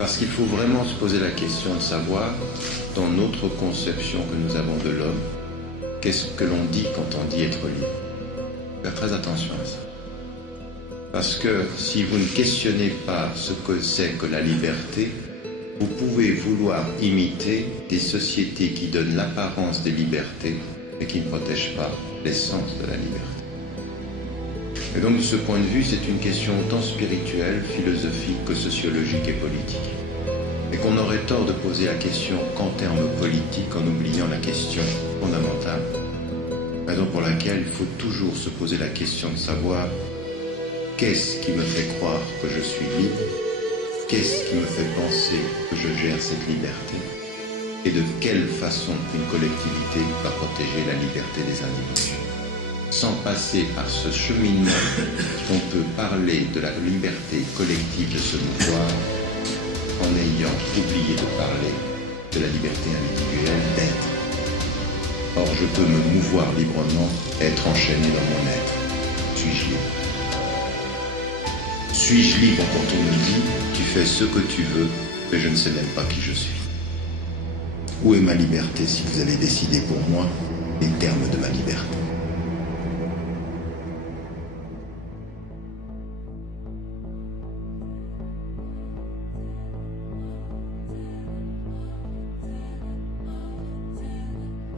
Parce qu'il faut vraiment se poser la question de savoir, dans notre conception que nous avons de l'homme, qu'est-ce que l'on dit quand on dit être libre. Faites très attention à ça. Parce que si vous ne questionnez pas ce que c'est que la liberté, vous pouvez vouloir imiter des sociétés qui donnent l'apparence des libertés et qui ne protègent pas l'essence de la liberté. Et donc de ce point de vue, c'est une question autant spirituelle, philosophique que sociologique et politique. Et qu'on aurait tort de poser la question qu'en termes politiques en oubliant la question fondamentale. Raison pour laquelle il faut toujours se poser la question de savoir qu'est-ce qui me fait croire que je suis libre, qu'est-ce qui me fait penser que je gère cette liberté et de quelle façon une collectivité va protéger la liberté des individus. Sans passer par ce cheminement, on peut parler de la liberté collective de se mouvoir en ayant oublié de parler de la liberté individuelle d'être. Or, je peux me mouvoir librement, être enchaîné dans mon être. Suis-je libre? Suis-je libre quand on me dit « tu fais ce que tu veux, mais je ne sais même pas qui je suis » ? Où est ma liberté si vous avez décidé pour moi les termes de ma liberté ?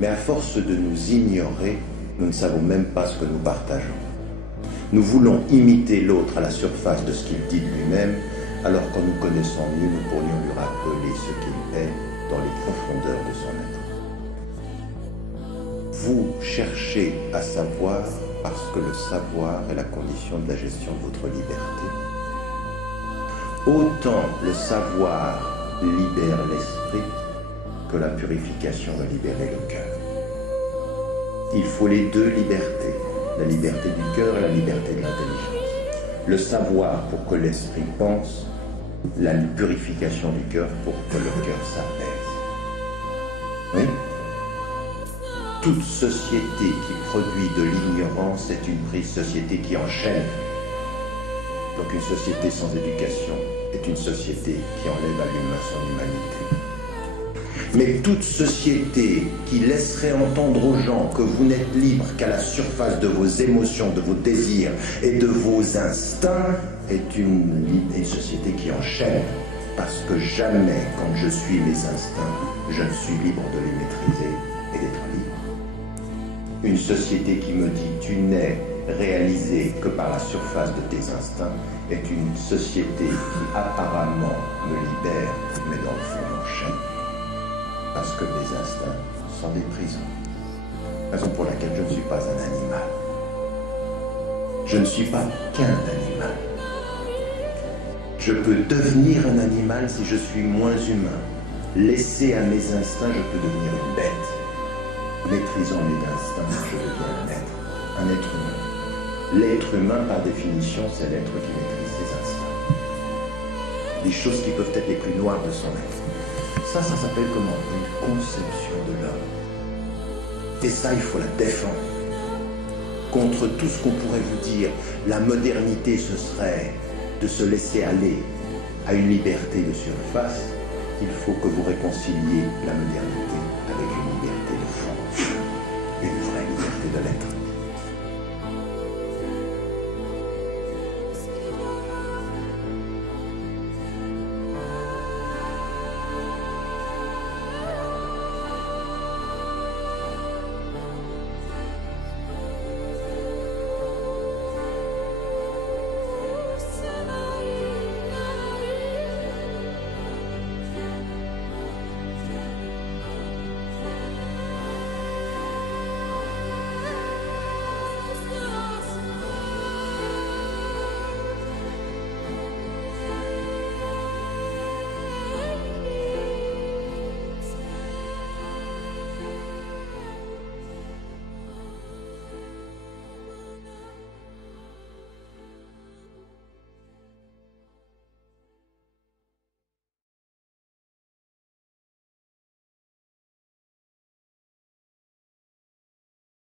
Mais à force de nous ignorer, nous ne savons même pas ce que nous partageons. Nous voulons imiter l'autre à la surface de ce qu'il dit de lui-même, alors qu'en nous connaissant mieux, nous pourrions lui rappeler ce qu'il est dans les profondeurs de son être. Vous cherchez à savoir parce que le savoir est la condition de la gestion de votre liberté. Autant le savoir libère l'esprit que la purification va libérer le cœur. Il faut les deux libertés, la liberté du cœur et la liberté de l'intelligence. Le savoir pour que l'esprit pense, la purification du cœur pour que le cœur s'apaise. Oui ? Toute société qui produit de l'ignorance est une société qui enchaîne. Donc une société sans éducation est une société qui enlève à l'humain son humanité. Mais toute société qui laisserait entendre aux gens que vous n'êtes libre qu'à la surface de vos émotions, de vos désirs et de vos instincts est une société qui enchaîne. Parce que jamais, quand je suis mes instincts, je ne suis libre de les maîtriser et d'être libre. Une société qui me dit « tu n'es réalisé que par la surface de tes instincts » est une société qui apparemment me libère, mais dans le fond m'enchaîne. Parce que mes instincts sont des prisons. Raison pour laquelle je ne suis pas un animal. Je ne suis pas qu'un animal. Je peux devenir un animal si je suis moins humain. Laissé à mes instincts, je peux devenir une bête. Maîtrisant mes instincts, je deviens un être humain. L'être humain, par définition, c'est l'être qui maîtrise ses instincts. Les choses qui peuvent être les plus noires de son être. Ça s'appelle comment? Une conception de l'homme. Et ça, il faut la défendre. Contre tout ce qu'on pourrait vous dire, la modernité, ce serait de se laisser aller à une liberté de surface. Il faut que vous réconciliez la modernité avec une liberté de fond, une vraie liberté de l'être.